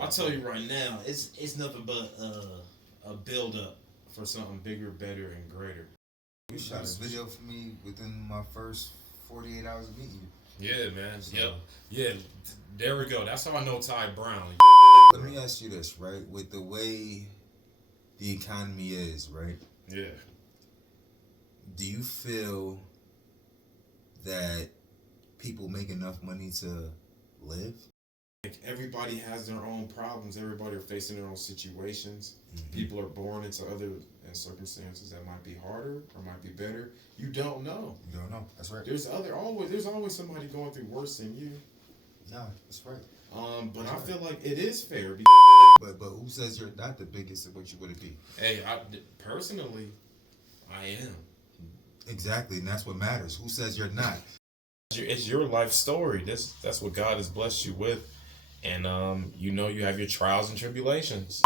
I'll tell you right now, it's nothing but a build up for something bigger, better, and greater. You shot a video for me within my first 48 hours of meeting you. Yeah, man. So, yep. Yeah. There we go. That's how I know Ty Brown. Let me ask you this, right? With the way the economy is, right? Yeah. Do you feel that people make enough money to live? Like everybody has their own problems. Everybody are facing their own situations. Mm-hmm. People are born into other circumstances that might be harder or might be better. You don't know. You don't know. That's right. There's always somebody going through worse than you. No, that's right. But I feel like it is fair. But who says you're not the biggest of what you would be? Hey, personally, I am. Exactly, and that's what matters. Who says you're not? It's your life story. That's what God has blessed you with, and you have your trials and tribulations.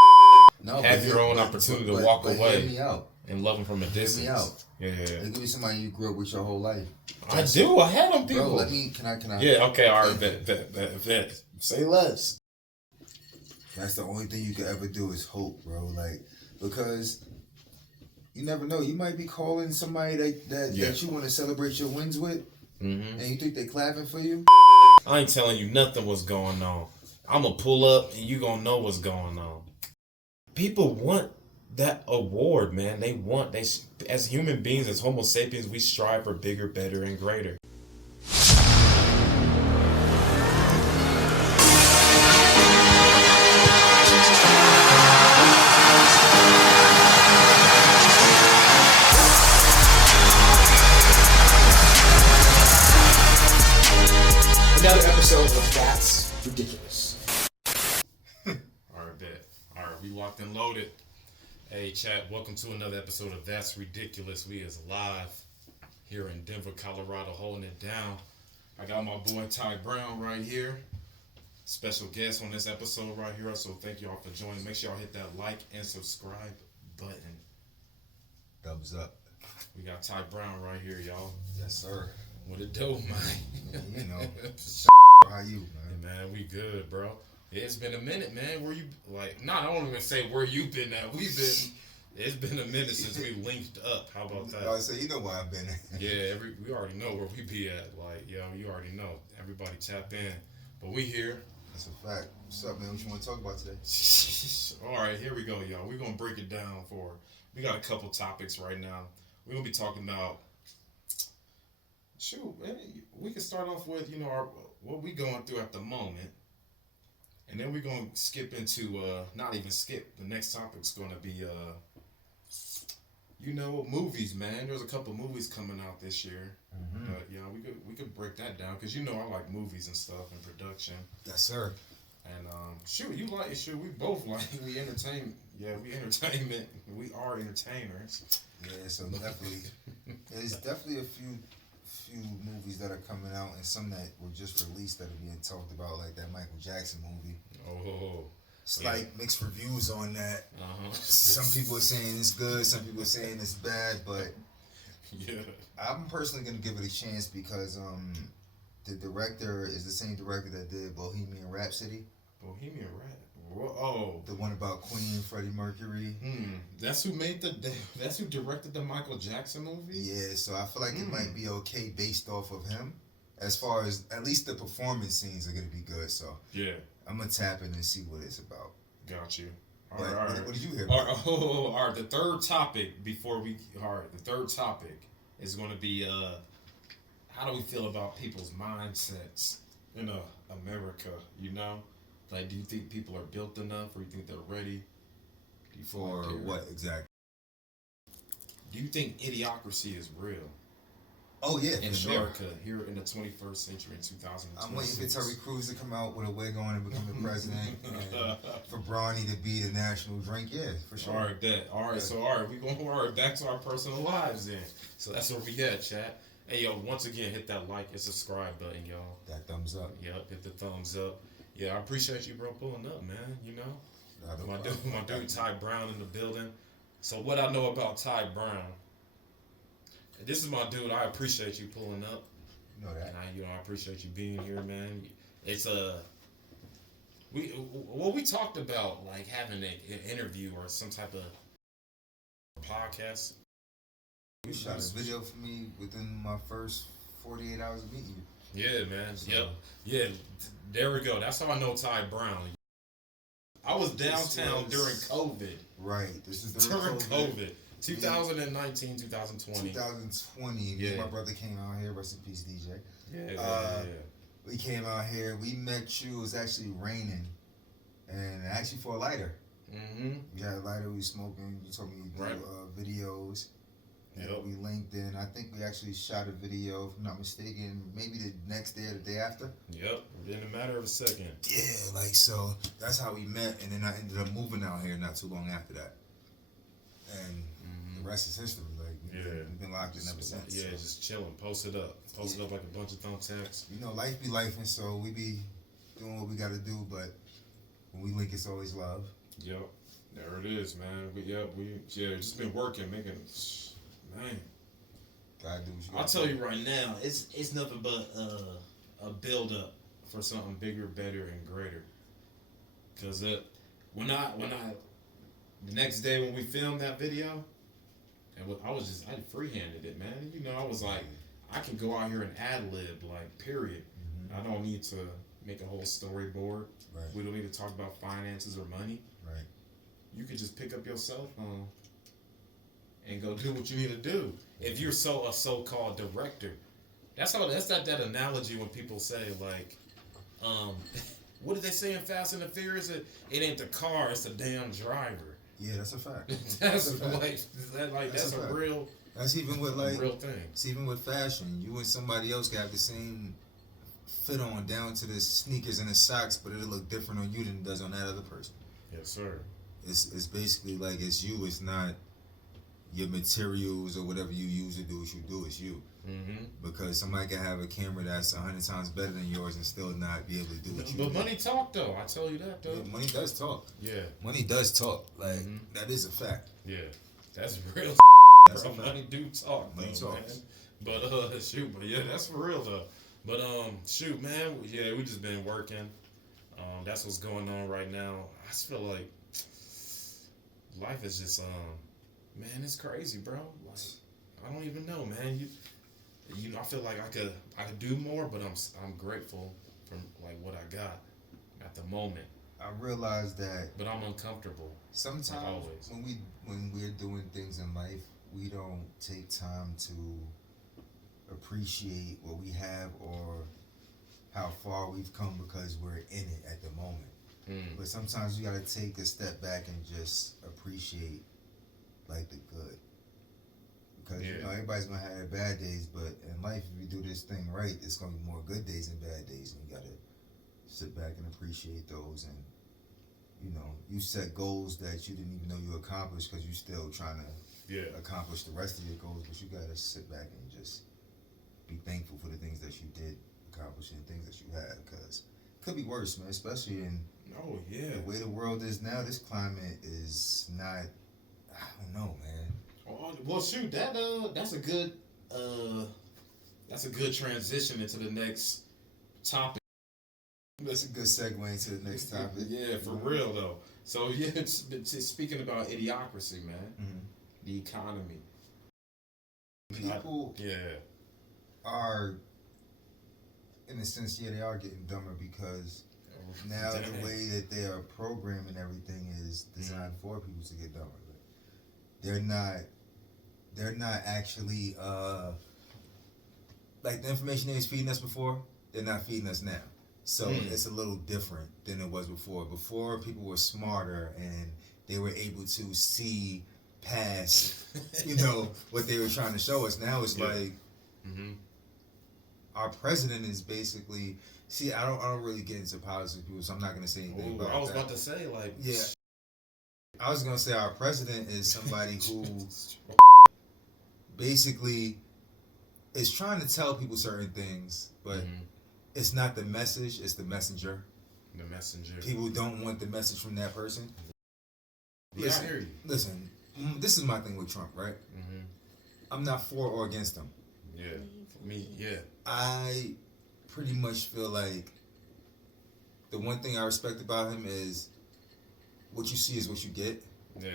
No, have your own opportunity to walk away hear me out. And love them from a distance. Hear me out. Yeah. It could be somebody you grew up with your whole life. I do. I had them people. Bro, can I? Yeah. Okay. All right. Bet. Say less. That's the only thing you could ever do is hope, bro. Like, because you never know. You might be calling somebody that you want to celebrate your wins with, and you think they clapping for you. I ain't telling you nothing what's going on. I'm gonna pull up and you gonna know what's going on. People want that award, man. They as human beings, as Homo sapiens, we strive for bigger, better, and greater. Another episode of That's Ridiculous. Alright, we locked and loaded. Hey, chat, welcome to another episode of That's Ridiculous. We is live here in Denver, Colorado, holding it down. I got my boy Ty Brown right here. Special guest on this episode right here. So thank y'all for joining. Make sure y'all hit that like and subscribe button. Thumbs up. We got Ty Brown right here, y'all. Yes, sir. What it do, man? You know. How you, man? Hey, man, we good, bro. Yeah, it's been a minute, man. Where you I don't even say where you been at. It's been a minute since we linked up. How about that? I say, you know where I've been at. Yeah, we already know where we be at. You already know. Everybody tap in. But we here. That's a fact. What's up, man? What you want to talk about today? All right, here we go, y'all. We're going to break it down we got a couple topics right now. We're going to be talking about, we can start off with, what we going through at the moment. And then we're going to skip into, not even skip, the next topic's going to be, movies, man. There's a couple movies coming out this year. Mm-hmm. But, we could break that down, because I like movies and stuff and production. Yes, sir. And, you like it, we both like it. We entertain. Yeah, we entertainment. We are entertainers. Yeah, so definitely. There's definitely a few movies that are coming out, and some that were just released that are being talked about, like that Michael Jackson movie. Oh, slight mixed reviews on that. Uh-huh. Some people are saying it's good, some people are saying it's bad, but yeah, I'm personally gonna give it a chance because the director is the same director that did Bohemian Rhapsody. Bohemian Rhapsody. Oh, the one about Queen, Freddie Mercury. That's who directed the Michael Jackson movie. Yeah, so I feel like it might be okay based off of him. As far as at least the performance scenes are gonna be good. So yeah, I'm gonna tap in and see what it's about. Got you. All right. What did you hear? All right. The third topic is going to be how do we feel about people's mindsets in America? Do you think people are built enough, or you think they're ready? For what exactly? Do you think idiocracy is real? Oh yeah, in for America, sure. Here in the 21st century, in 2020. I'm waiting for Terry Crews to come out with a wig on and become the president, and for Bronny to be the national drink. Yeah, for sure. All right, bet. All right, yeah. So we going back to our personal lives then. So that's where we at, chat. Hey, yo, once again, hit that like and subscribe button, y'all. That thumbs up. Yep, hit the thumbs up. Yeah, I appreciate you, bro, pulling up, man. My dude Ty Brown in the building. So what I know about Ty Brown. This is my dude. I appreciate you pulling up. You know that. And I appreciate you being here, man. It's we talked about like having an interview or some type of podcast. You shot a video for me within my first 48 hours of meeting you. Yeah, man. So, yep. Yeah. There we go. That's how I know Ty Brown. I was downtown during COVID. Right. This is during COVID. 2019, 2020. 2020. Yeah. My brother came out here. Rest in peace, DJ. Yeah. We came out here. We met you. It was actually raining, and actually for a lighter. Mm-hmm. We had a lighter. We were smoking. You told me you do videos. Yep. We linked in. I think we actually shot a video, if I'm not mistaken, maybe the next day or the day after. Yep. Within a matter of a second. Yeah, like so. That's how we met, and then I ended up moving out here not too long after that. And the rest is history. Like we've been locked in ever since. Yeah, so. Just chilling. Posted up like a bunch of thumbtacks. You know, life be life, and so we be doing what we got to do. But when we link, it's always love. Yep. There it is, man. We just been working, making. Man, gotta do what you I'll tell you right now, it's nothing but a build up for something bigger, better, and greater. Cause when I the next day when we filmed that video, and I freehanded it, man. You know, I was like, I can go out here and ad lib, like period. I don't need to make a whole storyboard. Right. We don't need to talk about finances or money. Right. You could just pick up your cell phone and go do what you need to do. If you're a so-called director, that's that analogy when people say like, what did they say in Fast and the Furious? It ain't the car, it's the damn driver. Yeah, that's a fact. That's a real. That's even with real thing. It's even with fashion. You and somebody else can have the same fit on down to the sneakers and the socks, but it'll look different on you than it does on that other person. Yes, sir. It's basically like it's you. It's not your materials or whatever you use to do what you do. It's you. Mm-hmm. Because somebody can have a camera that's 100 times better than yours and still not be able to do what you do. But money talk, though. I tell you that, though. Yeah, money does talk. Yeah. Money does talk. Like, that is a fact. Yeah. That's real. That's a fact. Money do talk, money though, talks. Man. But yeah, that's for real, though. But, shoot, man. Yeah, we just been working. That's what's going on right now. I just feel like life is just, man, it's crazy, bro. Like, I don't even know, man. You know, I feel like I could do more, but I'm grateful for like what I got at the moment. I realize that, but I'm uncomfortable. Sometimes like always. when we're doing things in life, we don't take time to appreciate what we have or how far we've come because we're in it at the moment. But sometimes you gotta take a step back and just appreciate like the good. Because you know everybody's gonna have bad days, but in life, if you do this thing right, it's gonna be more good days and bad days, and you gotta sit back and appreciate those. And you know, you set goals that you didn't even know you accomplished because you're still trying to accomplish the rest of your goals. But you gotta sit back and just be thankful for the things that you did accomplish and the things that you had, because it could be worse, man. Especially in the way the world is now. This climate is not. I don't know, man. Well, shoot, that's a good transition into the next topic. That's a good segue into the next topic. Yeah, for real though. So speaking about idiocracy, man, the economy. People, are in a sense, they are getting dumber because now the way that they are programming everything is designed for people to get dumber. They're not actually like the information they was feeding us before, they're not feeding us now. So it's a little different than it was before. Before, people were smarter and they were able to see past, what they were trying to show us. Now it's like our president is basically. See, I don't really get into politics with people, so I'm not gonna say anything about that. I was about to say I was gonna say our president is somebody who basically is trying to tell people certain things, but it's not the message, it's the messenger. The messenger. People don't want the message from that person. Yeah, I hear you. Listen, this is my thing with Trump, right? I'm not for or against him. Yeah, for me, yeah. I pretty much feel like the one thing I respect about him is what you see is what you get. Yeah.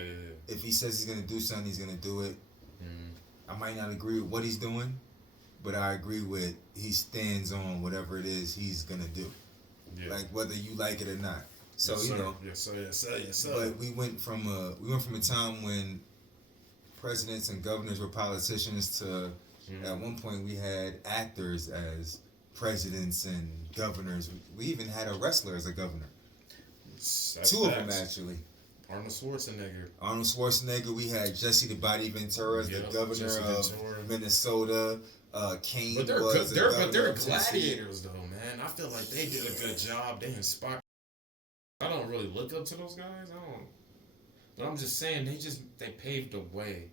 If he says he's gonna do something, he's gonna do it. Mm-hmm. I might not agree with what he's doing, but I agree with he stands on whatever it is he's gonna do. Yeah. Like whether you like it or not. So yes, you know. Yes, sir. Yes, sir. Yes, sir. But we went from a time when presidents and governors were politicians to at one point we had actors as presidents and governors. We even had a wrestler as a governor. That's Two of them actually. Arnold Schwarzenegger. We had Jesse the Body Ventura as the governor of Minnesota. Kane but they're was good. They're gladiators though, man. I feel like they did a good job. They inspired. I don't really look up to those guys. I don't. But I'm just saying they paved the way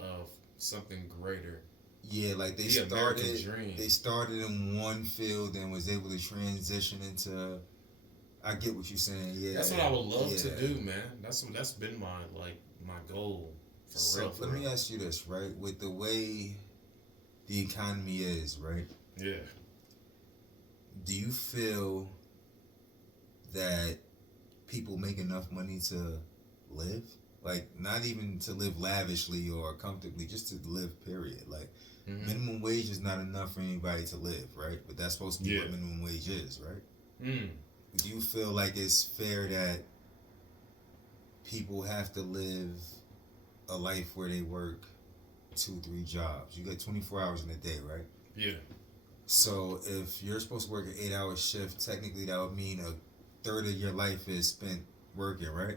of something greater. Yeah, like they started in one field and was able to transition into. I get what you're saying. Yeah, that's what I would love to do, man. That's been my goal. Let me ask you this, right? With the way the economy is, right? Yeah. Do you feel that people make enough money to live? Like, not even to live lavishly or comfortably, just to live, period. Like, minimum wage is not enough for anybody to live, right? But that's supposed to be what minimum wage is, right? Do you feel like it's fair that people have to live a life where they work 2-3 jobs? You got 24 hours in a day, right? Yeah. So if you're supposed to work an 8-hour shift, technically that would mean a third of your life is spent working, right?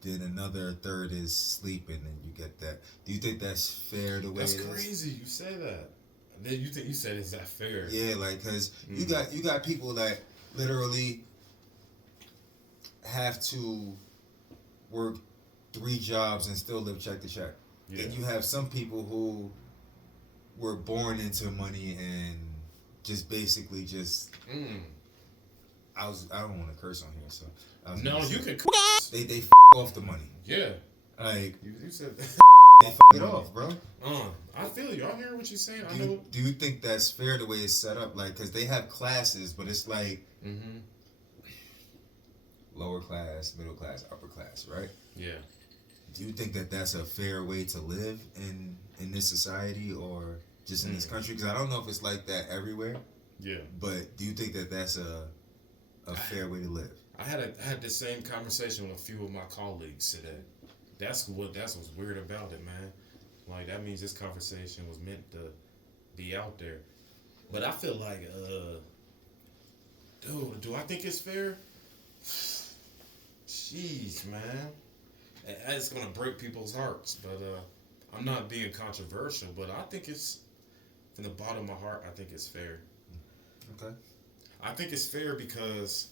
Then another third is sleeping, and you get that. Do you think that's fair the way that's it is? That's crazy. You say that. Then you think you said is that fair? Yeah, like because you got people that literally have to work 3 jobs and still live check to check. Yeah. Then you have some people who were born into money and just basically just. I don't want to curse on here, so. No, you can. They off the money. Yeah. Like you said. They it off, bro. I feel you. I hear what you're saying. Do you think that's fair the way it's set up? Like, because they have classes, but it's like lower class, middle class, upper class, right? Yeah. Do you think that that's a fair way to live in this society or just in this country? Because I don't know if it's like that everywhere. Yeah. But do you think that that's a fair way to live? I had the same conversation with a few of my colleagues today. That's what's weird about it, man. Like, that means this conversation was meant to be out there. But I feel like, dude, do I think it's fair? Jeez, man. It's gonna break people's hearts, but I'm not being controversial, but I think it's, from the bottom of my heart, I think it's fair. Okay. I think it's fair because,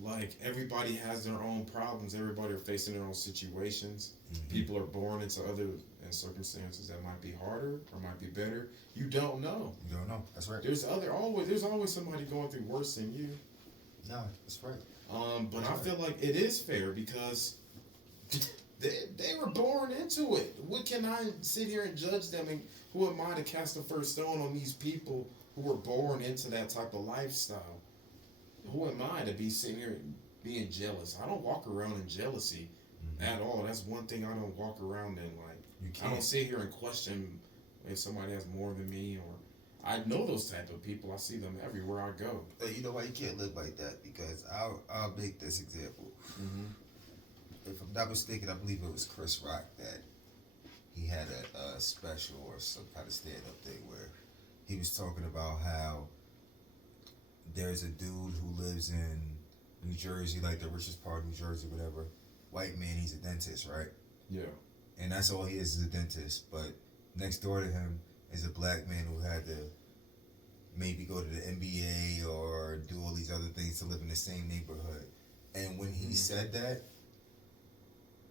like, everybody has their own problems. Everybody are facing their own situations. People are born into other circumstances that might be harder or might be better. You don't know. You don't know. That's right. There's always somebody going through worse than you. No, that's right. But that's I feel like it is fair because they were born into it. What can I sit here and judge them? And who am I to cast the first stone on these people who were born into that type of lifestyle? Who am I to be sitting here being jealous? I don't walk around in jealousy at all. That's one thing I don't walk around in. Like, I don't sit here and question if somebody has more than me, or I know those type of people. I see them everywhere I go. You know why you can't live like that? Because I'll make this example. If I'm not mistaken, I believe it was Chris Rock that he had a special or some kind of stand-up thing where he was talking about how there's a dude who lives in New Jersey, like the richest part of New Jersey, whatever. White man, he's a dentist, right? Yeah. And that's all he is a dentist. But next door to him is a black man who had to maybe go to the NBA or do all these other things to live in the same neighborhood. And when he said that,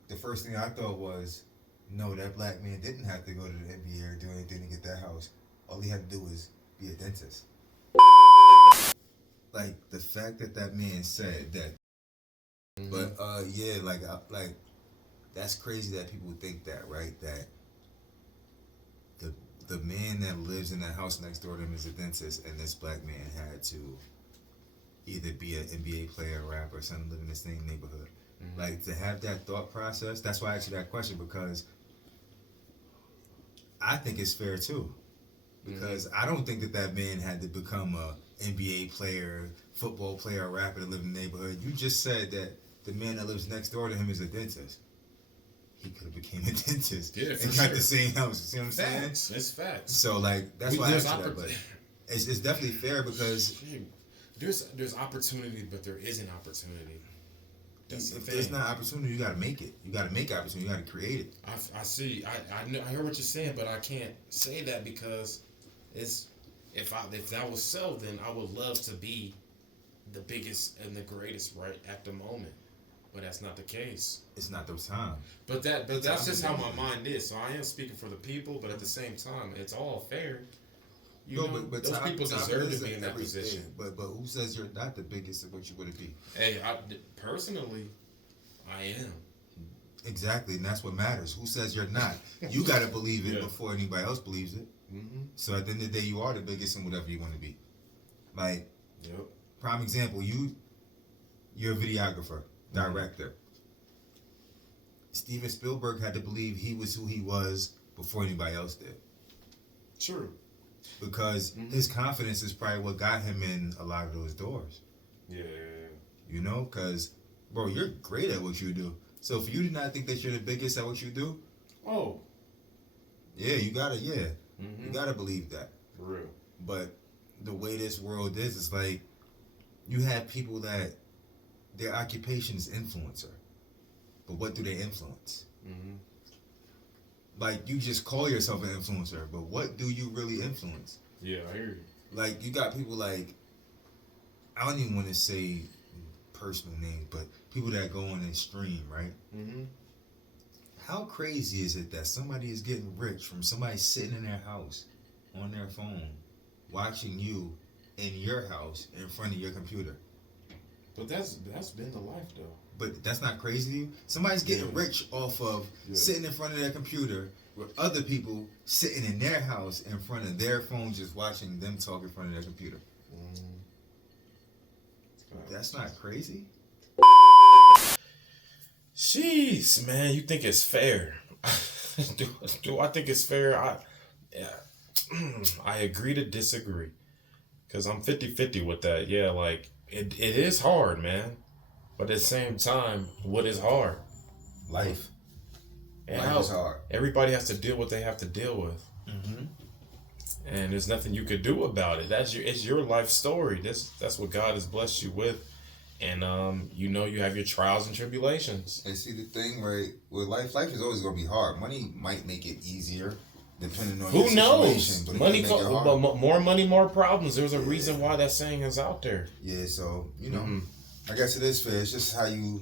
the first thing I thought was, no, that black man didn't have to go to the NBA or do anything to get that house. All he had to do was be a dentist. Like, the fact that man said that. But yeah, like that's crazy that people think that, right? That the man that lives in that house next door to him is a dentist, and this black man had to either be an NBA player, or rapper, or something, live in the same neighborhood. Mm-hmm. Like, to have that thought process, that's why I asked you that question, because I think it's fair too. Because I don't think that man had to become a NBA player, football player, or rapper to live in the neighborhood. You just said that the man that lives next door to him is a dentist. He could have became a dentist and got the same house. You see what I'm saying? It's facts. So, like, that's why I asked you that. But it's definitely fair because there's opportunity, but there isn't opportunity. If there's not opportunity, you gotta make it. You gotta make opportunity. You gotta create it. I see. I know. I heard what you're saying, but I can't say that because it's if that was so, then I would love to be the biggest and the greatest right at the moment. But that's not the case. It's not the time. But that's just how my mind is. So I am speaking for the people, but at the same time, it's all fair. But those people deserve to be in that position. But who says you're not the biggest of what you would be? Hey, personally, I am. Exactly, and that's what matters. Who says you're not? You got to believe it before anybody else believes it. Mm-hmm. So at the end of the day, you are the biggest in whatever you want to be. Like, prime example, you're a videographer, director. Steven Spielberg had to believe he was who he was before anybody else did. True. Because his confidence is probably what got him in a lot of those doors. Yeah. You know, because, bro, you're great at what you do. So for you to not think that you're the biggest at what you do, yeah, you gotta, you gotta believe that. For real. But the way this world is, it's like you have people that their occupation is influencer. But what do they influence? Mm-hmm. Like, you just call yourself an influencer, but what do you really influence? Yeah, I hear you. Like, you got people like, I don't even want to say personal names, but people that go on and stream, right? Mm-hmm. How crazy is it that somebody is getting rich from somebody sitting in their house on their phone, watching you in your house in front of your computer? But that's been the life, though. But that's not crazy to you? Somebody's getting rich off of sitting in front of their computer with other people sitting in their house in front of their phone just watching them talk in front of their computer. That's not crazy? Jeez, man, you think it's fair? do I think it's fair? I agree to disagree. Because I'm 50-50 with that. Yeah, like, it is hard, man. But at the same time, what is hard? Life. And life is hard. Everybody has to deal with what they have to deal with. Mm-hmm. And there's nothing you could do about it. It's your life story. That's what God has blessed you with. And you have your trials and tribulations. And see, the thing, right, with life is always going to be hard. Money might make it easier, depending on your situation. Who knows? But more money, more problems. There's a reason why that saying is out there. Yeah, so, I guess it is fair. It's just how you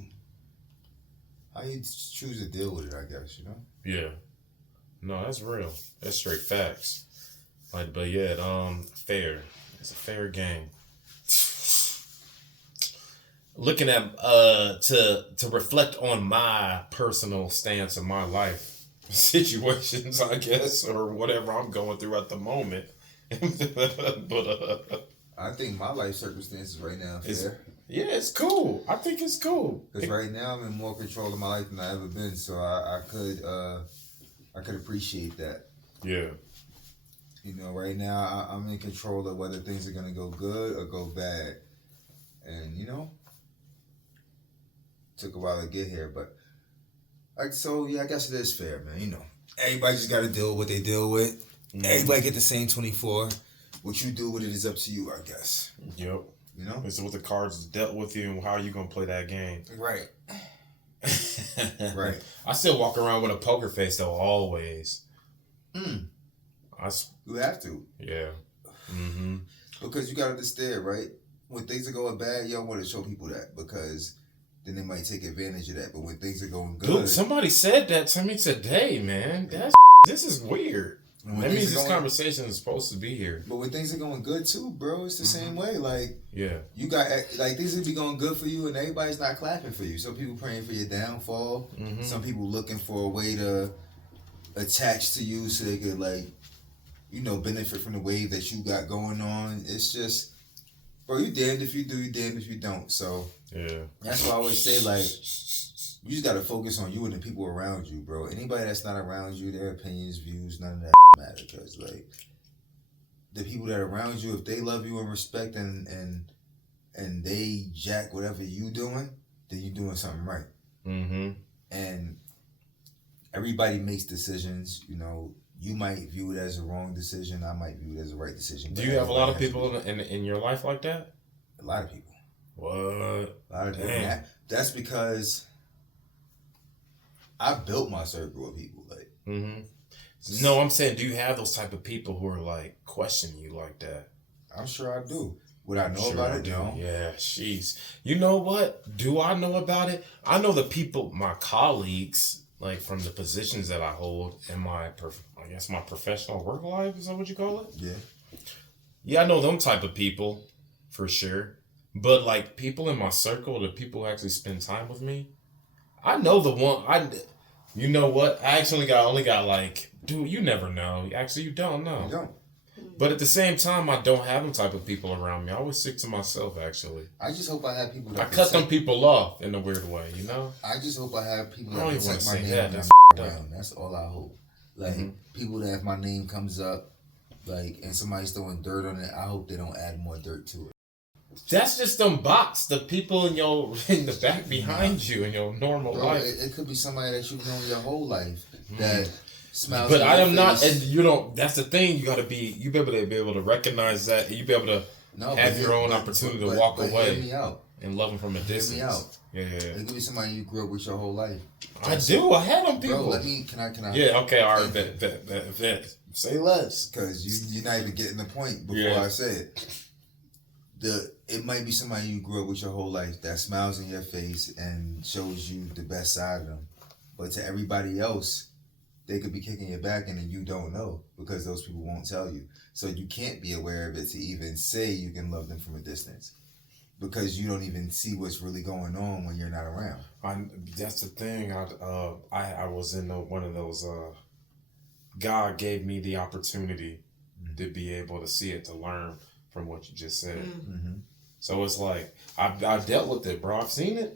choose to deal with it, I guess, Yeah. No, that's real. That's straight facts. Like, but yeah, fair. It's a fair game. Looking at to reflect on my personal stance in my life situations, I guess, or whatever I'm going through at the moment. But I think my life circumstances right now is fair. Yeah, it's cool. I think it's cool. Because right now I'm in more control of my life than I ever been, so I could appreciate that. Yeah. Right now I'm in control of whether things are gonna go good or go bad, and took a while to get here, but I guess it is fair, man. Everybody just got to deal with what they deal with. Mm-hmm. Everybody get the same 24. What you do with it is up to you, I guess. Yep. This is what the cards dealt with you, and how are you gonna play that game? Right. Right. I still walk around with a poker face though, always. You have to. Yeah. Mm-hmm. Because you gotta understand, right? When things are going bad, you don't want to show people that, because then they might take advantage of that. But when things are going good, dude, somebody said that to me today, man. This is weird. That means this conversation is supposed to be here. But when things are going good too, bro, it's the same way. Like, you got things will be going good for you, and everybody's not clapping for you. Some people praying for your downfall. Mm-hmm. Some people looking for a way to attach to you so they could benefit from the wave that you got going on. It's just, Bro, you damned if you do, you damned if you don't. So yeah, that's why I always say, like, you just gotta focus on you and the people around you, bro. Anybody that's not around you, their opinions, views, none of that matter. Cause like the people that are around you, if they love you and respect and they jack whatever you doing, then you doing something right. And everybody makes decisions. You know, you might view it as a wrong decision. I might view it as a right decision. Do you have a lot of people in your life like that? A lot of people. What? A lot of people. That's because I built my circle of people. Like, no, I'm saying, do you have those type of people who are like questioning you like that? I'm sure I do. Would I know about it? No. Yeah, jeez. You know what? Do I know about it? I know the people, my colleagues, like from the positions that I hold in my, I guess my professional work life. Is that what you call it? Yeah. Yeah, I know them type of people, for sure. But like people in my circle, the people who actually spend time with me, I know the one. You know what? I actually only got like, dude, you never know. Actually, you don't know. You don't. But at the same time, I don't have them type of people around me. I always stick to myself, actually. I just hope I have people that I cut them people off in a weird way, you know? I just hope I have people that I don't even protect my say name that. and That's around. That's all I hope. Like, Mm-hmm. people that if my name comes up, like, and somebody's throwing dirt on it, I hope they don't add more dirt to it. That's just them bots, the people in the back behind you in your normal Bro, life. it could be somebody that you've known your whole life that smiles. But I am not, face. and you don't. That's the thing. You be able to recognize that. You be able to have your own opportunity to walk away hear me out. and love them from a distance. Hear me out. Yeah. It could be somebody you grew up with your whole life. I do. I had them people. Bro, can I? Yeah. Okay. All right. Bet. Say less. Because you're not even getting the point before I say it. It might be somebody you grew up with your whole life that smiles in your face and shows you the best side of them. But to everybody else, they could be kicking your back and you don't know because those people won't tell you. So you can't be aware of it to even say you can love them from a distance because you don't even see what's really going on when you're not around. That's the thing. I was in one of those. God gave me the opportunity to be able to see it, to learn from what you just said. Mm-hmm. So it's like I've dealt with it, bro. I've seen it.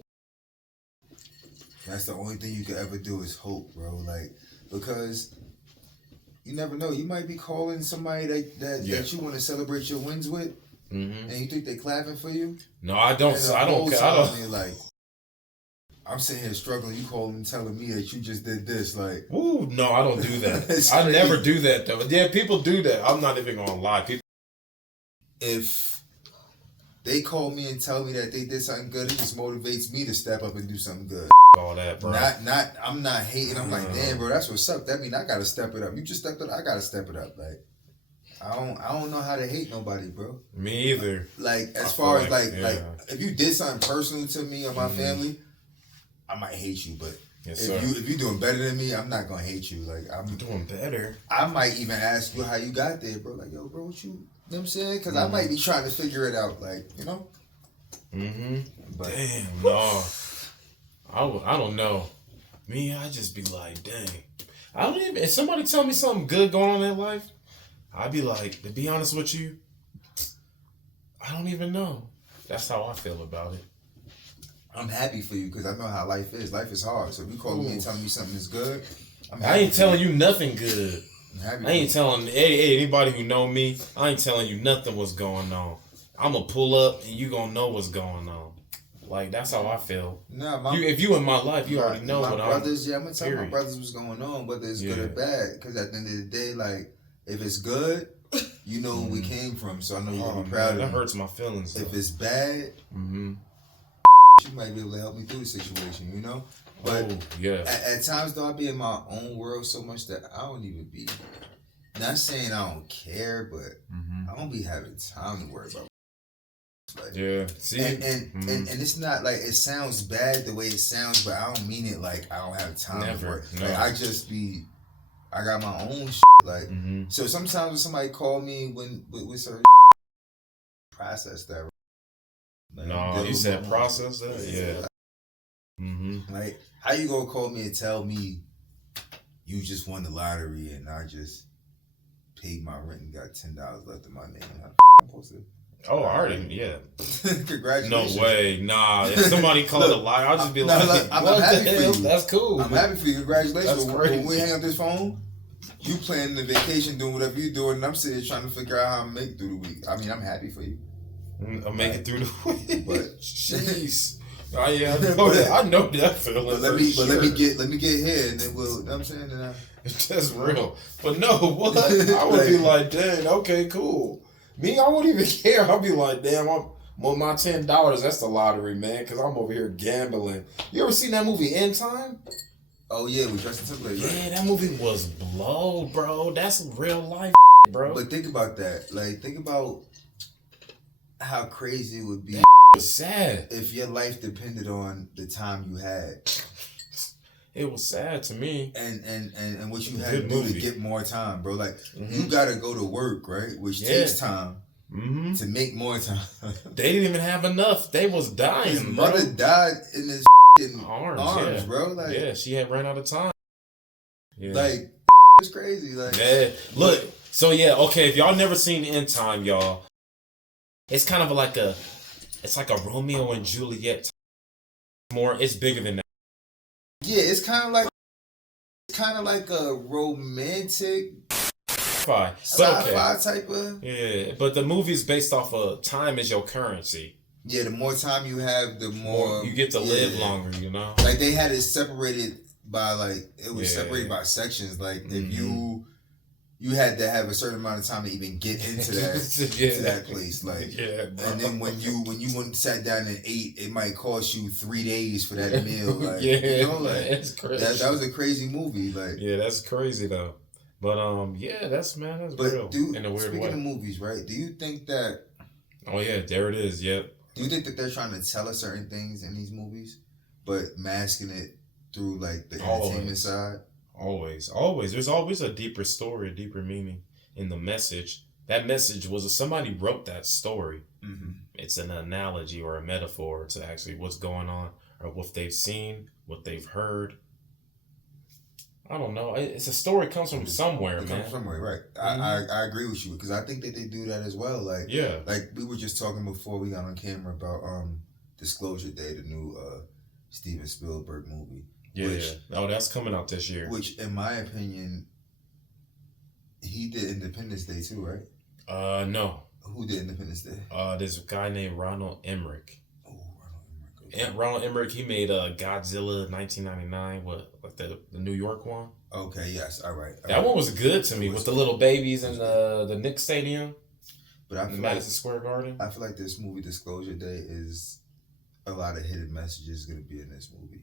That's the only thing you could ever do is hope, bro. Like, because you never know. You might be calling somebody that you want to celebrate your wins with, and you think they clapping for you. No, I don't. I don't. Like, I'm sitting here struggling. You calling and telling me that you just did this, like. Ooh, no, I don't do that. I never do that though. Yeah, people do that. I'm not even gonna lie. If they call me and tell me that they did something good, it just motivates me to step up and do something good. All that, bro. I'm not hating. I'm like, damn, bro, that's what's up. That mean I gotta step it up. You just stepped it up. I gotta step it up. Like, I don't know how to hate nobody, bro. Me either. Like, as far as like if you did something personal to me or my family, I might hate you. But if you're doing better than me, I'm not gonna hate you. Like, I'm doing better. I might even ask you how you got there, bro. Like, yo, bro, what you know what I'm saying? Because I might be trying to figure it out, like, you know? But, damn, no. I don't know. Me, I just be like, dang. I don't even, if somebody tell me something good going on in their life, I'd be like, to be honest with you, I don't even know. That's how I feel about it. I'm happy for you because I know how life is. Life is hard. So if you calling me and telling me something is good, I'm happy. I ain't telling you nothing good. I ain't telling anybody who know me, I ain't telling you nothing what's going on. I'm going to pull up and you going to know what's going on. Like, that's how I feel. Nah, if you in my life, you already know what brothers, I'm going to tell my brothers what's going on, whether it's good or bad. Because at the end of the day, like, if it's good, you know where we came from. So I know you're going to be proud of me. That hurts my feelings, though. If it's bad, you might be able to help me through the situation, you know? But at times, though, I be in my own world so much that I don't even be... Not saying I don't care, but I don't be having time to worry about. Like, see, and it's not like it sounds bad the way it sounds, but I don't mean it like I don't have time to work. No. Like, I got my own like. So sometimes when somebody call me with certain process that. Like, no, you said process that, yeah. Like, how you gonna call me and tell me you just won the lottery and I just paid my rent and got $10 left in my name? How the I'm supposed to? Oh, I already, yeah. Congratulations. No way, nah. If somebody called a lie, I'll just be like, I'm what happy the for hell? you. That's cool. I'm happy for you. Congratulations. That's When we crazy. hang up this phone, you planning the vacation, doing whatever you're doing, and I'm sitting here trying to figure out how I'm make it through the week. I mean, I'm happy for you. I'm making through the week. But jeez. Oh yeah, I know that feeling. But let me get here, and then we'll. You know what I'm saying? That's real. But no, what? I would be like, dang, okay, cool. Me, I wouldn't even care. I'll be like, damn, I'm well, my $10. That's the lottery, man. Because I'm over here gambling. You ever seen that movie In Time? Oh yeah, with Justin Timberlake. Right? Yeah, that movie was blow, bro. That's real life, bro. But think about that. Like, think about how crazy it would be. It was sad. If your life depended on the time you had. It was sad to me. And what you had to do to get more time, bro. Like, you gotta go to work, right? Which takes time to make more time. They didn't even have enough. They was dying, His bro. mother died in his arms, bro. Like, yeah, she had ran out of time. Yeah. Like, it's crazy. Like, yeah. Look, so yeah, okay, if y'all never seen In Time, y'all, it's kind of like a Romeo and Juliet. It's bigger than that. Yeah, it's kind of like a romantic sci-fi type of. Yeah, but the movie's based off of time is your currency. Yeah, the more time you have, the more you get to live longer. You know, like they had it separated by separated by sections. Like if you had to have a certain amount of time to even get into that to that place. Like, and then when you went and sat down and ate, it might cost you 3 days for that meal. Like, you know, like it's crazy. That was a crazy movie. Like, yeah, that's crazy though. But that's real. In a weird speaking way. of movies, right? Do you think that? Oh yeah, there it is. Yep. Do you think that they're trying to tell us certain things in these movies, but masking it through like the entertainment side? Always. There's always a deeper story, a deeper meaning in the message. That message was somebody wrote that story. Mm-hmm. It's an analogy or a metaphor to actually what's going on or what they've seen, what they've heard. I don't know. It's a story comes from somewhere, man. Comes from somewhere, right? Mm-hmm. I agree with you because I think that they do that as well. Like, yeah, like we were just talking before we got on camera about Disclosure Day, the new Steven Spielberg movie. Yeah. Oh, that's coming out this year. Which, in my opinion, he did Independence Day too, right? No. Who did Independence Day? There's a guy named Ronald Emmerich. Oh, Ronald Emmerich. Okay. And Ronald Emmerich, he made Godzilla 1999. Like the New York one? Okay, yes, all right. That one was good to me with the little babies in the Knicks Stadium. But I feel Madison Square Garden. I feel like this movie Disclosure Day is a lot of hidden messages going to be in this movie.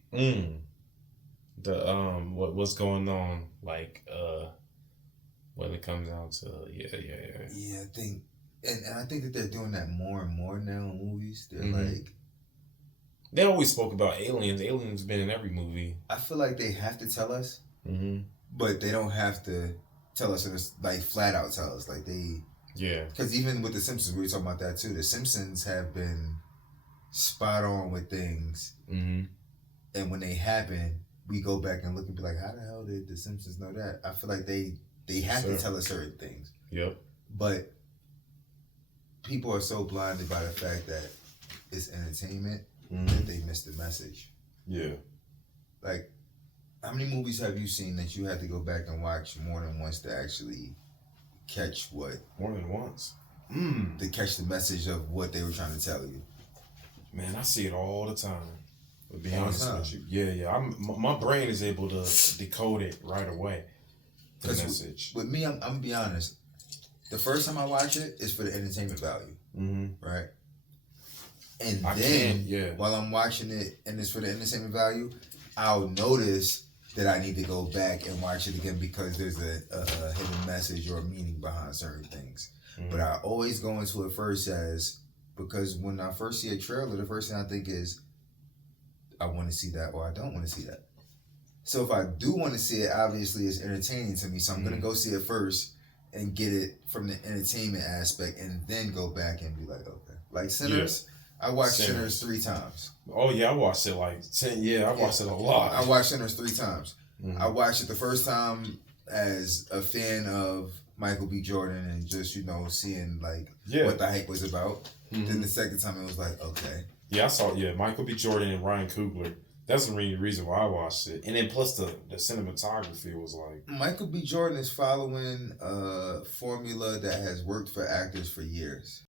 What's going on, like when it comes down to I think and I think that they're doing that more and more now in movies. They're like, they always spoke about aliens been in every movie. I feel like they have to tell us, but they don't have to tell us, and it's like flat out tell us, like they because even with the Simpsons, we were talking about that too. The Simpsons have been spot on with things, and when they happen, we go back and look and be like, how the hell did the Simpsons know that? I feel like they have to tell us certain things. Yep. But people are so blinded by the fact that it's entertainment that they miss the message. Yeah. Like, how many movies have you seen that you had to go back and watch more than once to actually catch what? More than once. To catch the message of what they were trying to tell you. Man, I see it all the time. To be honest with you, yeah. My brain is able to decode it right away. The message. With me, I'm gonna be honest. The first time I watch it is for the entertainment value, right? And then while I'm watching it and it's for the entertainment value, I'll notice that I need to go back and watch it again because there's a hidden message or a meaning behind certain things. But I always go into it first because when I first see a trailer, the first thing I think is, I want to see that or I don't want to see that. So if I do want to see it, obviously it's entertaining to me. So I'm going to go see it first and get it from the entertainment aspect and then go back and be like, okay. Like Sinners, I watched Sinners 3 times. Oh yeah, I watched it like 10. Yeah, I watched it a lot. I watched Sinners 3 times. I watched it the first time as a fan of Michael B. Jordan and just, seeing like what the hype was about. Mm-hmm. Then the second time it was like, okay. Yeah, I saw Michael B. Jordan and Ryan Coogler. That's the main reason why I watched it. And then plus the cinematography was like... Michael B. Jordan is following a formula that has worked for actors for years.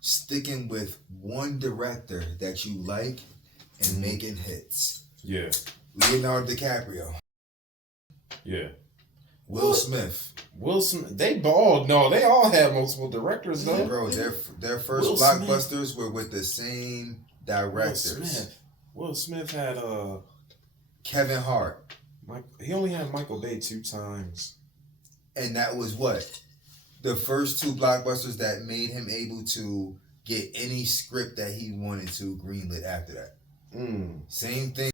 Sticking with one director that you like and making hits. Yeah. Leonardo DiCaprio. Yeah. Will Smith. They all had multiple directors though. Bro, their first blockbusters were with the same directors. Will Smith had Kevin Hart. He only had Michael Bay 2 times. And that was what? The first 2 blockbusters that made him able to get any script that he wanted to greenlit after that. Same thing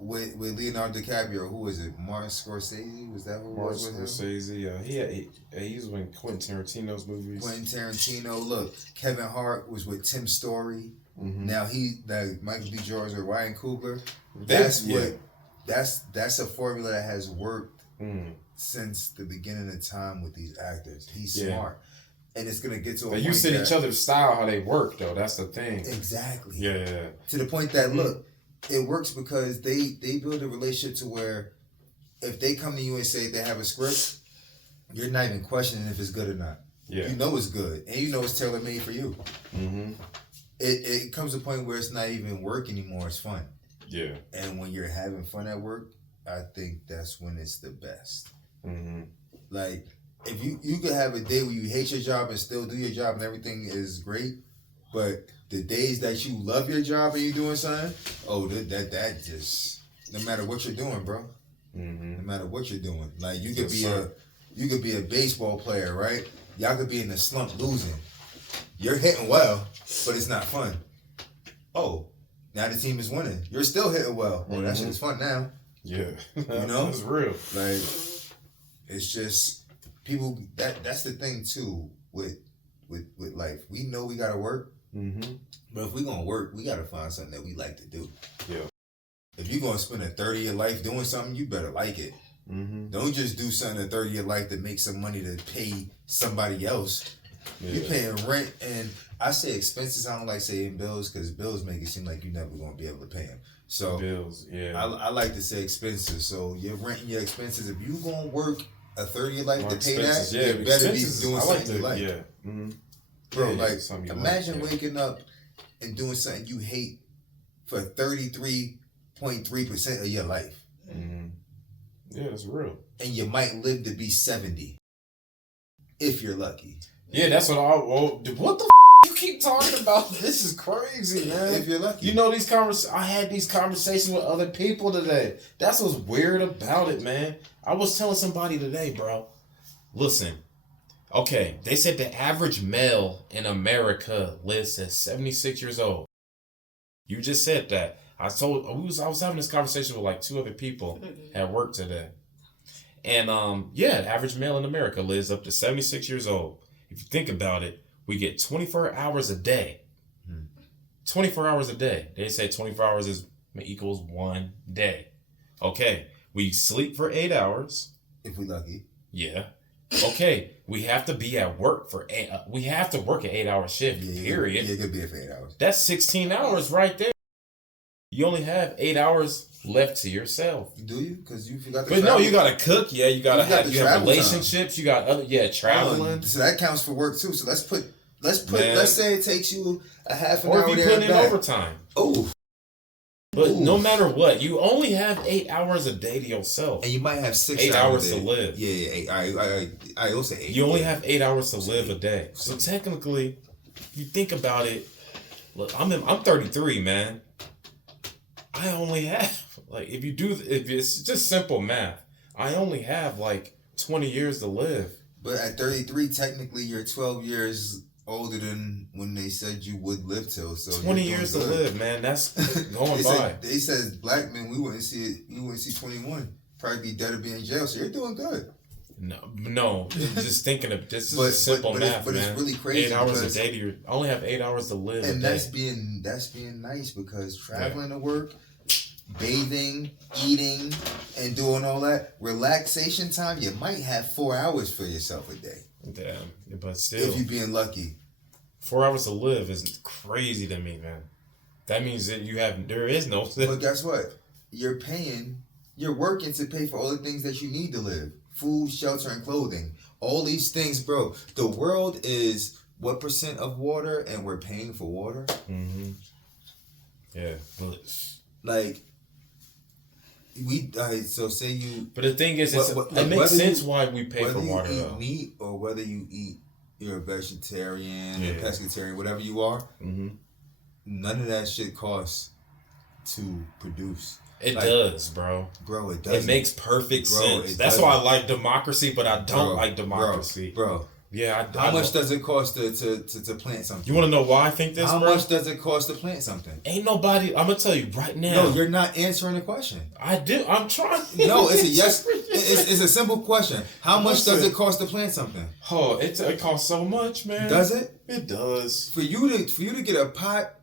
with Leonardo DiCaprio. Who was it? Martin Scorsese? Was that who it was with him? Scorsese, he was in Quentin Tarantino's movies. Quentin Tarantino. Look, Kevin Hart was with Tim Story. Now Michael B. Jordan or Ryan Coogler. That's a formula that has worked since the beginning of time with these actors. He's smart. And it's gonna get to a point you see each other's style, how they work though. That's the thing. Exactly. Yeah. To the point that look, it works because they build a relationship to where if they come to you and say they have a script, you're not even questioning if it's good or not. Yeah. You know it's good, and you know it's tailor made for you. It comes to a point where it's not even work anymore. It's fun. Yeah. And when you're having fun at work, I think that's when it's the best. Like. If you could have a day where you hate your job and still do your job and everything is great, but the days that you love your job and you're doing something, that just no matter what you're doing, bro. No matter what you're doing, like you could be a baseball player, right? Y'all could be in a slump losing. You're hitting well, but it's not fun. Oh, now the team is winning. You're still hitting well. Well, that shit is fun now. Yeah, that's real. Like it's just. People, that's the thing too with life. We know we gotta work, but if we gonna work, we gotta find something that we like to do. Yeah. If you're gonna spend a third of your life doing something, you better like it. Don't just do something a third of your life to make some money to pay somebody else. Yeah. You're paying rent, and I say expenses. I don't like saying bills because bills make it seem like you're never gonna be able to pay them. So bills, yeah. I like to say expenses. So your rent and your expenses. If you gonna work a third of your life to pay that, you better be doing something you like. Yeah. Bro, imagine waking up and doing something you hate for 33.3% of your life. Yeah, it's real. And you might live to be 70. If you're lucky. Yeah, that's what what the you keep talking about? This is crazy, man. If you're lucky. You know, I had these conversations with other people today. That's what's weird about it, man. I was telling somebody today, bro. Listen, okay, they said the average male in America lives at 76 years old. You just said that. I was having this conversation with like 2 other people at work today. And the average male in America lives up to 76 years old. If you think about it, we get 24 hours a day. 24 hours a day. They say 24 hours equals 1 day. Okay. We sleep for 8 hours. If we lucky. Yeah. Okay. We have to be at work we have to work an 8-hour shift, period. Yeah, it could be for 8 hours. That's 16 hours right there. You only have 8 hours left to yourself. Do you? Because you forgot to travel. No, you got to cook. Yeah, you got to have relationships. Time. You got traveling. So that counts for work too. So let's say it takes you a half an hour. Or if you put in overtime. Oh. But no matter what, you only have 8 hours a day to yourself. And you might have 6 hours to live. Yeah. I also 8. You only have 8 hours to live a day. So technically, if you think about it, look, I'm 33, man. I only have if it's just simple math, I only have 20 years to live. But at 33, technically, you're 12 years older than when they said you would live till. So 20 years to live, man. That's going by. They said black men, we wouldn't see it. You wouldn't see 21. Probably be dead or be in jail. So you're doing good. No. Just thinking of this is simple math, but man. It's really crazy. 8 hours a day. I only have 8 hours to live. And that's being nice because traveling to work, bathing, eating, and doing all that, relaxation time, you might have 4 hours for yourself a day. Damn, but still, if you're being lucky. 4 hours to live is crazy to me, man. That means that there is no. But guess what? You're working to pay for all the things that you need to live: food, shelter, and clothing. All these things, bro. The world is what % of water, and we're paying for water? Mm-hmm. Yeah. Like, so say you. But the thing is, it makes sense why we pay for water, whether you though. eat meat or whether you eat, you're a vegetarian, a pescatarian, whatever you are, none of that shit costs to produce. It does, bro. Bro, it does. It makes perfect sense. That's why I like democracy, but I don't like democracy. Bro. Yeah, how much does it cost to plant something? You want to know why I think this, How bro? much does it cost to plant something? Ain't nobody. I'm gonna tell you right now. No, you're not answering the question. I do. I'm trying. No, it's a yes. It's a simple question. How much does it cost to plant something? Oh, it costs so much, man. Does it? It does. For you to get a pot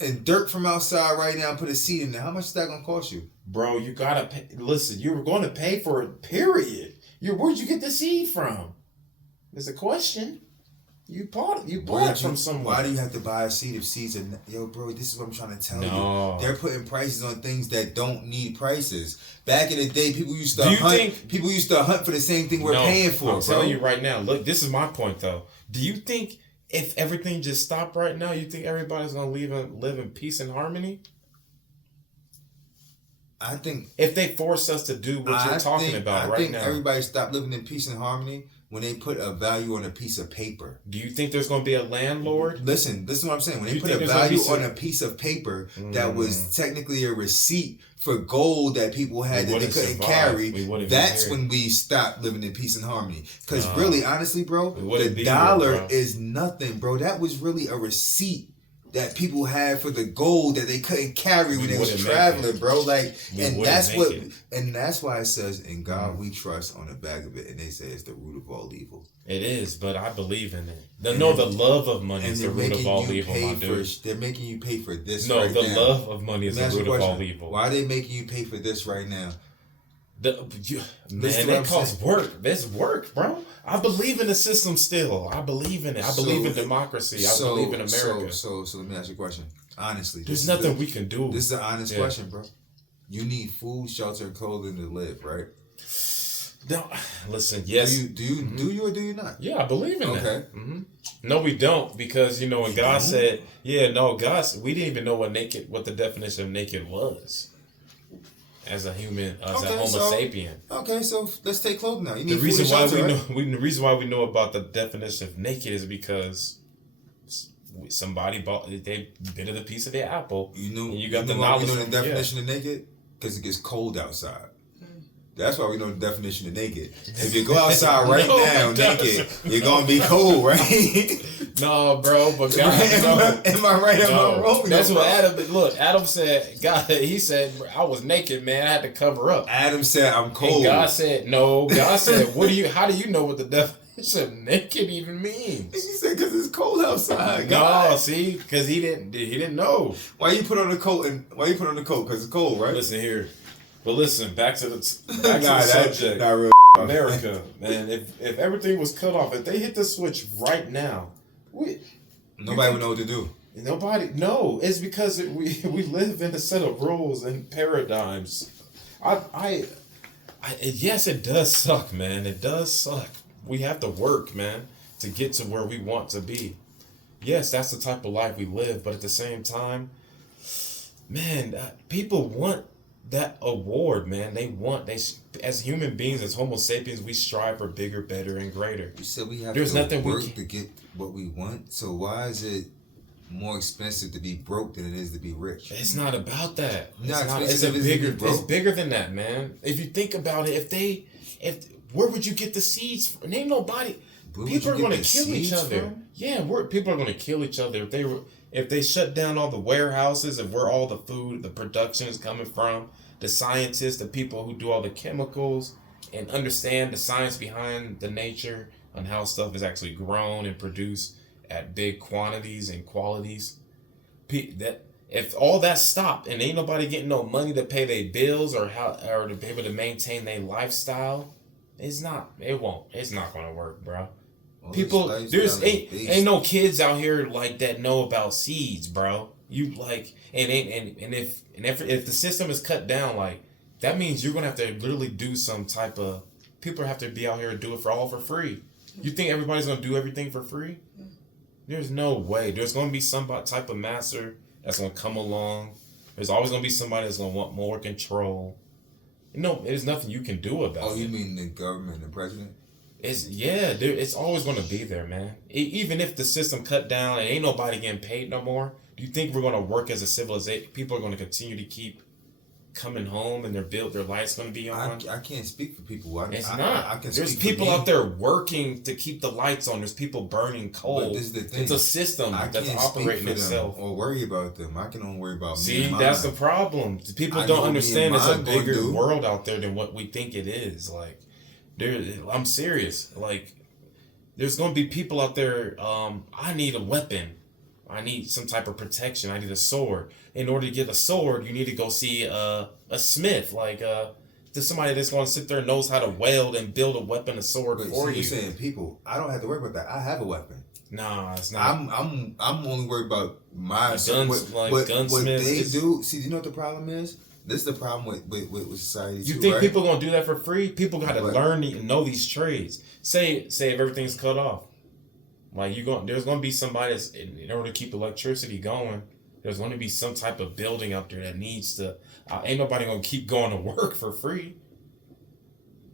and dirt from outside right now and put a seed in there, how much is that gonna cost you? Bro, you gotta pay. Listen, you were going to pay for it. Period. Where'd you get the seed from? There's a question. You bought it from somewhere. Why do you have to buy a seed if seeds are... Yo, bro, this is what I'm trying to tell you. They're putting prices on things that don't need prices. Back in the day, people used to hunt for the same thing we're paying for, I'm telling you right now. Look, this is my point, though. Do you think if everything just stopped right now, you think everybody's going to live in peace and harmony? I think... If they force us to do what you're talking about right now. I think everybody stopped living in peace and harmony when they put a value on a piece of paper. Do you think there's going to be a landlord? Listen, this is what I'm saying. When they put a value on a piece of paper that was technically a receipt for gold that people had that they couldn't carry, that's when we stopped living in peace and harmony. Because really, honestly, bro, the dollar is nothing, bro. That was really a receipt that people had for the gold that they couldn't carry when they was traveling, bro. Like, and that's why it says, "In God we trust" on the back of it, and they say it's the root of all evil. It is, but I believe in it. The love of money is the root of all evil, my dude. They're making you pay for this. No, the love of money is the root of all evil. Why are they making you pay for this right now? Man, that costs work. That's work, bro. I believe in the system still. I believe in it. I believe in democracy. I believe in America. So let me ask you a question. Honestly, there's nothing we can do. This is an honest question, bro. You need food, shelter, and clothing to live, right? No, listen. Yes. Do you or do you not? Yeah, I believe in that. Okay. No, we don't, because when God said, we didn't even know what the definition of naked was. As a human, as a Homo sapien. Okay, so let's take clothing now. You need the reason why the reason why we know about the definition of naked is because somebody they bit of the piece of their apple. You got the knowledge. You know the definition of naked? Because it gets cold outside. That's why we know the definition of naked. If you go outside now naked, you're gonna be cold, right? No, bro, but God, am I right? Am I wrong? That's what Adam. Look, Adam said. God, he said, "I was naked, man. I had to cover up." Adam said, "I'm cold." And God said, "No." God said, How do you know what the definition of naked even means?" He said, "Because it's cold outside." No, see, because he didn't know. Why you put on the coat? Because it's cold, right? Listen here. But listen, back to the subject. Not real. America, man. If everything was cut off, if they hit the switch right now, nobody would know what to do. Nobody. No, it's because we live in a set of rules and paradigms. Yes, it does suck, man. It does suck. We have to work, man, to get to where we want to be. Yes, that's the type of life we live, but at the same time, man, people want that award, man. As human beings, as Homo sapiens, we strive for bigger, better, and greater. You said we have to work to get what we want. So why is it more expensive to be broke than it is to be rich? It's not about that. It's bigger than that, man. If you think about it, where would you get the seeds from? Name nobody. People are going to kill each other. From? Yeah, people are going to kill each other if they shut down all the warehouses of where all the food, the production is coming from, the scientists, the people who do all the chemicals and understand the science behind the nature on how stuff is actually grown and produced at big quantities and qualities. That If all that stopped and ain't nobody getting no money to pay their bills or to be able to maintain their lifestyle, it's not gonna work, bro. All People, this ain't no kids out here like that know about seeds, bro. You like and if the system is cut down, like that means you're gonna have to literally do some type of people have to be out here and do it for free. You think everybody's gonna do everything for free? There's no way. There's gonna be some type of master that's gonna come along. There's always gonna be somebody that's gonna want more control. There's nothing you can do about it. Oh, you mean the government, the president? It's always gonna be there, man. Even if the system cut down and ain't nobody getting paid no more, do you think we're gonna work as a civilization? People are gonna continue to keep coming home and their life's gonna be on. I can't speak for people. It's not. There's people out there working to keep the lights on. There's people burning coal. But this is the thing. It's a system that's operating itself. Or worry about them. I can only worry about me. See, that's the problem. People don't understand it's a bigger world out there than what we think it is. Like, I'm serious. Like, there's gonna be people out there. I need a weapon. I need some type of protection. I need a sword. In order to get a sword, you need to go see a smith, like there's somebody that's going to sit there and knows how to weld and build a weapon, a sword for you. You're saying people. I don't have to worry about that. I have a weapon. Nah, it's not. I'm only worried about my guns, gunsmiths. What they do. See, you know what the problem is? This is the problem with society. You think people gonna do that for free? People got to learn and know these trades. Say if everything's cut off. Like there's gonna be somebody that's in order to keep electricity going. There's gonna be some type of building up there that needs to. Ain't nobody gonna keep going to work for free.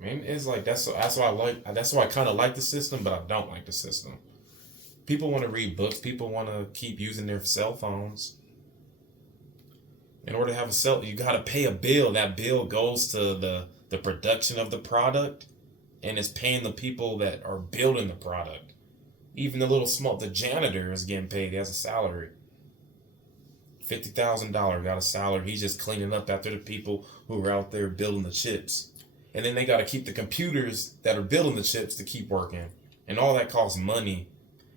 I mean, it's like that's why I kind of like the system, but I don't like the system. People want to read books. People want to keep using their cell phones. In order to have you gotta pay a bill. That bill goes to the production of the product, and it's paying the people that are building the product. Even the janitor is getting paid. He has a salary. $50,000 got a salary. He's just cleaning up after the people who are out there building the chips. And then they got to keep the computers that are building the chips to keep working. And all that costs money.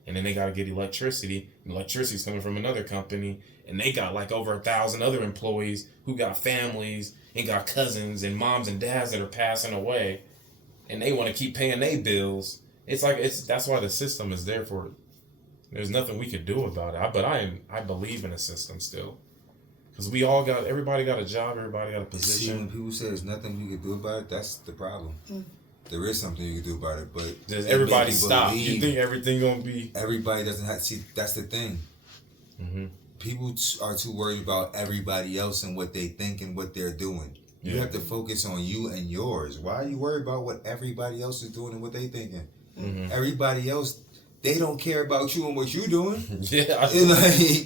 And then they got to get electricity. And electricity's coming from another company. And they got like over 1,000 other employees who got families and got cousins and moms and dads that are passing away. And they want to keep paying their bills. That's why the system is there for it. There's nothing we could do about it. But I believe in a system still. Because everybody got a job, everybody got a position. See, when people say there's nothing you can do about it, that's the problem. There is something you can do about it, but does everybody stop? You think everything gonna be? Everybody doesn't have. See, that's the thing. Mm-hmm. People are too worried about everybody else and what they think and what they're doing. You have to focus on you and yours. Why are you worried about what everybody else is doing and what they thinking? Mm-hmm. Everybody else, they don't care about you and what you're doing.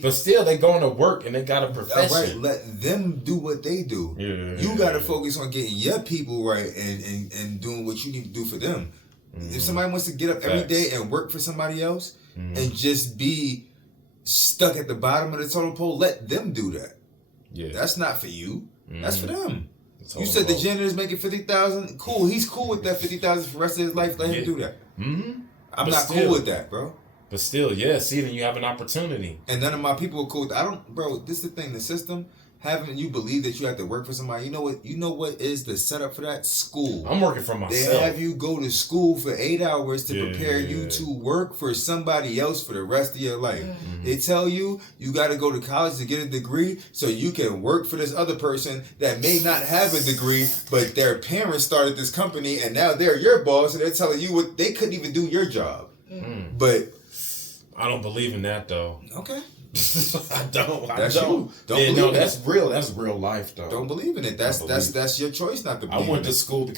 But still, they going to work and they got a profession. All right, let them do what they do. You got to focus on getting your people right and doing what you need to do for them. Mm-hmm. If somebody wants to get up every day and work for somebody else and just be stuck at the bottom of the totem pole, let them do that. Yeah, that's not for you. Mm-hmm. That's for them. You said the janitor's making $50,000. Cool, he's cool with that $50,000 for the rest of his life. Let him do that. Mm-hmm. I'm not cool with that, bro. But still, see, then you have an opportunity. And none of my people are cool with that. Bro, this is the thing, the system, having you believe that you have to work for somebody, you know what is the setup for that? School. I'm working for myself. They have you go to school for 8 hours to prepare you to work for somebody else for the rest of your life. Mm-hmm. They tell you got to go to college to get a degree so you can work for this other person that may not have a degree, but their parents started this company and now they're your boss and they're telling you what they couldn't even do your job. Mm. But I don't believe in that though. Okay. I don't. Don't believe no, that's real. That's real life, though. Don't believe in it. That's your choice not to believe. I went to school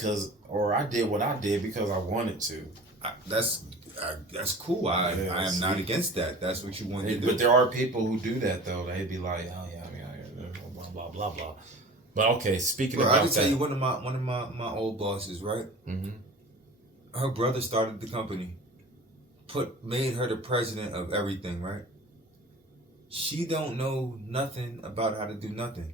I did what I did because I wanted to. That's cool. I am not against that. That's what you want to do. But there are people who do that though. They'd be like, oh yeah, blah blah blah blah. But okay, speaking about that, I can tell you one of my old bosses, right? Mm-hmm. Her brother started the company, made her the president of everything, right? She don't know nothing about how to do nothing.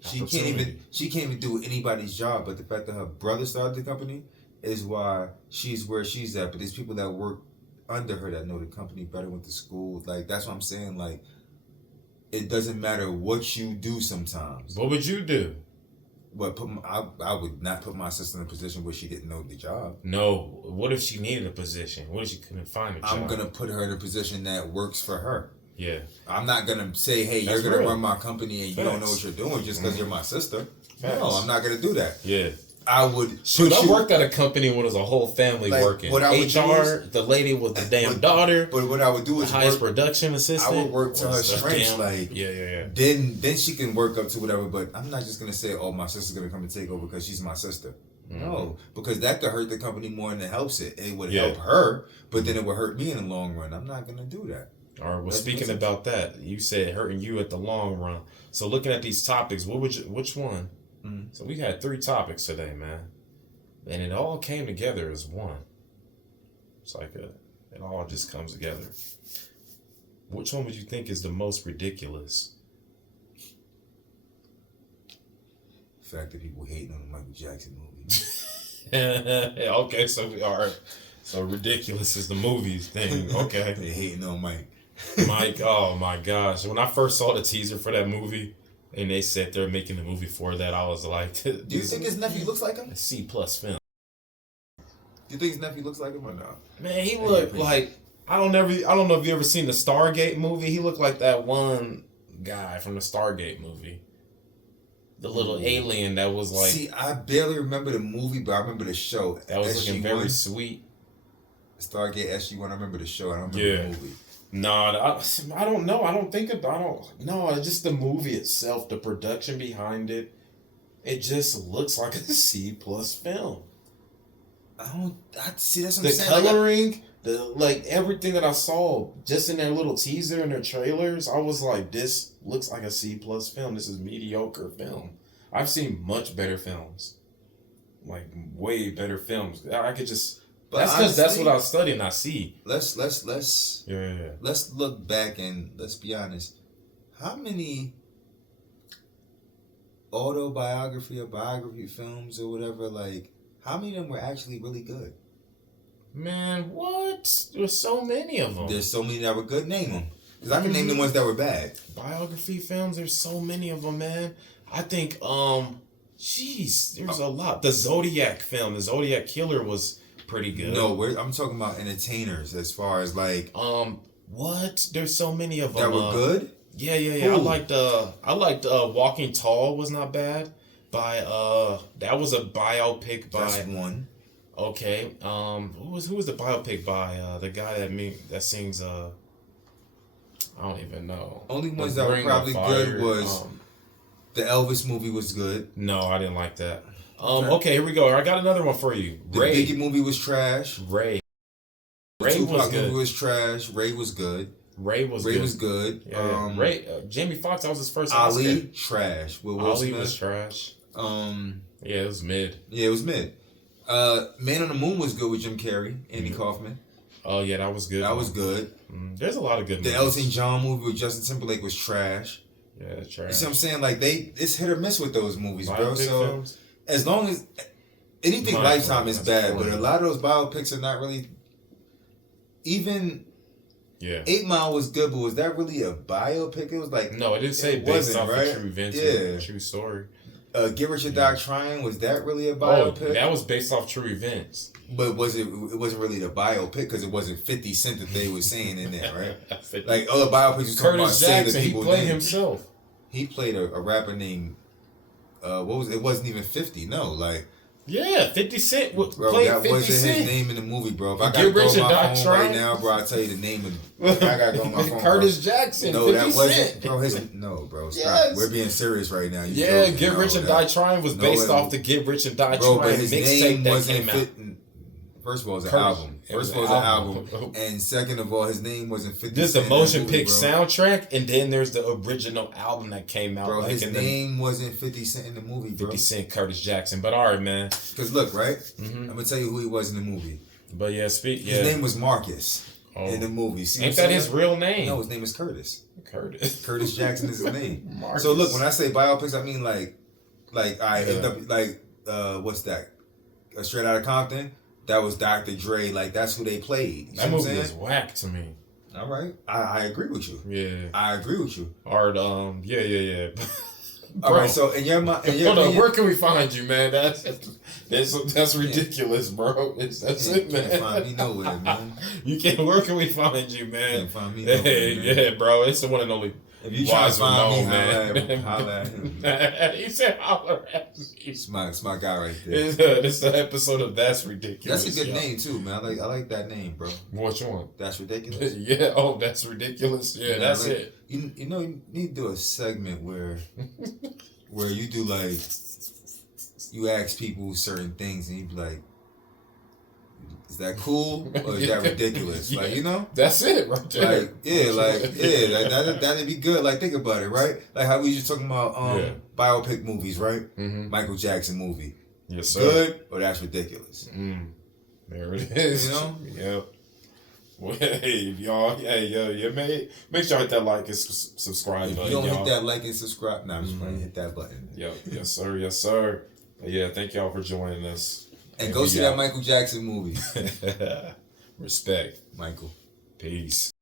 She can't even do anybody's job. But the fact that her brother started the company is why she's where she's at. But there's people that work under her that know the company better, went to school. Like, that's what I'm saying. Like, it doesn't matter what you do sometimes. What would you do? But I would not put my sister in a position where she didn't know the job. No. What if she needed a position? What if she couldn't find a job? I'm going to put her in a position that works for her. Yeah. I'm not going to say, hey, That's you're going to real. run my company and you don't know what you're doing just because you're my sister. Facts. No, I'm not going to do that. Yeah. I would. Shoot, I worked at a company where there's a whole family working. What I would do HR, the lady with the damn daughter. But what I would do the is highest production assistant. I would work to her strengths. Like, yeah. Then she can work up to whatever. But I'm not just gonna say, oh, my sister's gonna come and take over because she's my sister. Mm-hmm. No, because that could hurt the company more than it helps it. It would help her, but then it would hurt me in the long run. I'm not gonna do that. All right. Well, speaking about that, you said hurting you at the long run. So looking at these topics, which one? Mm-hmm. So we had 3 topics today, man. And it all came together as one. It's like it all just comes together. Which one would you think is the most ridiculous? The fact that people hating on the Michael Jackson movie. Okay, so all right. So ridiculous is the movies thing. Okay. They hating on Mike. Mike, oh my gosh. When I first saw the teaser for that movie, and they said they're making the movie for that, I was like, do you think his nephew looks like him? A C+ film. Do you think his nephew looks like him or not? Man, he looked like I don't know if you ever seen the Stargate movie. He looked like that one guy from the Stargate movie. The little alien that was like. See, I barely remember the movie, but I remember the show. That was looking very sweet. Stargate SG-1. I remember the show. I don't remember the movie. No, I don't know. I don't think no, it's just the movie itself, the production behind it. It just looks like a C+ film. I see. That's what I'm saying. The coloring, like everything that I saw just in their little teaser and their trailers, I was like, this looks like a C+ film. This is mediocre film. I've seen much better films, like way better films. I could just. But that's because that's what I study and I see. Let's look back and let's be honest. How many autobiography or biography films or whatever, like, how many of them were actually really good? Man, what? There's so many of them. There's so many that were good. Name them. Because I can name the ones that were bad. Biography films, there's so many of them, man. I think, there's a lot. The Zodiac film, the Zodiac Killer was pretty good. No, I'm talking about entertainers as far as like what? There's so many of them that were good. Yeah. Ooh. I liked Walking Tall was not bad. That was a biopic by. That's one. Okay. Who was the biopic by the guy that sings I don't even know. Only ones that were probably good was the Elvis movie was good. No, I didn't like that. Okay, here we go. I got another one for you. The Biggie movie was trash. Ray was good. Movie was trash. Ray was good. Ray was good. Yeah. Jamie Foxx, that was his first Ali, Oscar. Trash. Ali was trash. Yeah, it was mid. Yeah, it was mid. Man on the Moon was good with Jim Carrey, Andy Kaufman. Oh yeah, that was good. That was good. There's a lot of good movies. The Elton John movie with Justin Timberlake was trash. Yeah, trash. You see what I'm saying? Like it's hit or miss with those movies, bro. So films? As long as anything Lifetime is bad, but a lot of those biopics are not really. Even 8 Mile was good, but was that really a biopic? It was like no, it didn't say based off of true events. Yeah, true story. Get Rich or Die Trying, was that really a biopic? Oh, that was based off true events. But was it? It wasn't really the biopic because it wasn't 50 Cent that they were saying in there, right? Like other biopics, was talking about Jackson, he played himself. He played a rapper named. What was it? Wasn't even 50. No, like. Yeah, 50 Cent bro, played that 50 wasn't Cent. his name in the movie, bro. If I gotta go on my phone right now, bro, I'll tell you the name of. I gotta go on my phone. Curtis Jackson. No, 50 that wasn't, Cent. bro. Bro, stop. Yes. We're being serious right now. Get Rich and Die Trying was based off the Get Rich and Die Trying mixtape that came out. First of all, it's an album. And second of all, his name wasn't 50 There's Cent. the motion pic soundtrack, and then there's the original album that came out. Bro, his name wasn't 50 Cent in the movie, bro. 50 Cent, Curtis Jackson. But all right, man. Because look, right? I'm going to tell you who he was in the movie. But yeah, his name was Marcus in the movie. See ain't that his real name? No, his name is Curtis. Curtis Jackson is his name. Marcus. So look, when I say biopics, I mean what's that? Straight Outta Compton. That was Dr. Dre. Like, that's who they played. That movie was whack to me. All right, I agree with you. Yeah. I agree with you. Or yeah. All right, so in your mind, Hold on, where can we find you, man? That's ridiculous, bro. That's it, man. You can't find me nowhere, man. Where can we find you, man? You can't find me nowhere, man. Yeah, bro. It's the one and only. If you try to find me, man. holla at him. He said holler at me. It's my guy right there. It's the episode of That's Ridiculous. That's a good name too, man. I like that name, bro. Which one? That's Ridiculous. Yeah. Oh, That's Ridiculous. Yeah, that's like, it. You know, you need to do a segment where you do like, you ask people certain things and you be like, is that cool or is that ridiculous? Yeah. Like, you know? That's it right there. That'd be good. Like, think about it, right? Like how we just talking about biopic movies, right? Mm-hmm. Michael Jackson movie. Yes, sir. Good or that's ridiculous? There it is. You know? Yep. Well, hey, y'all. Hey, yo, make sure you hit that like and subscribe If button, you don't y'all. hit that like and subscribe, I'm just playing. Hit that button. Yep. Yes, sir. Yes, sir. Yeah, thank y'all for joining us. And go see that Michael Jackson movie. Respect. Michael. Peace.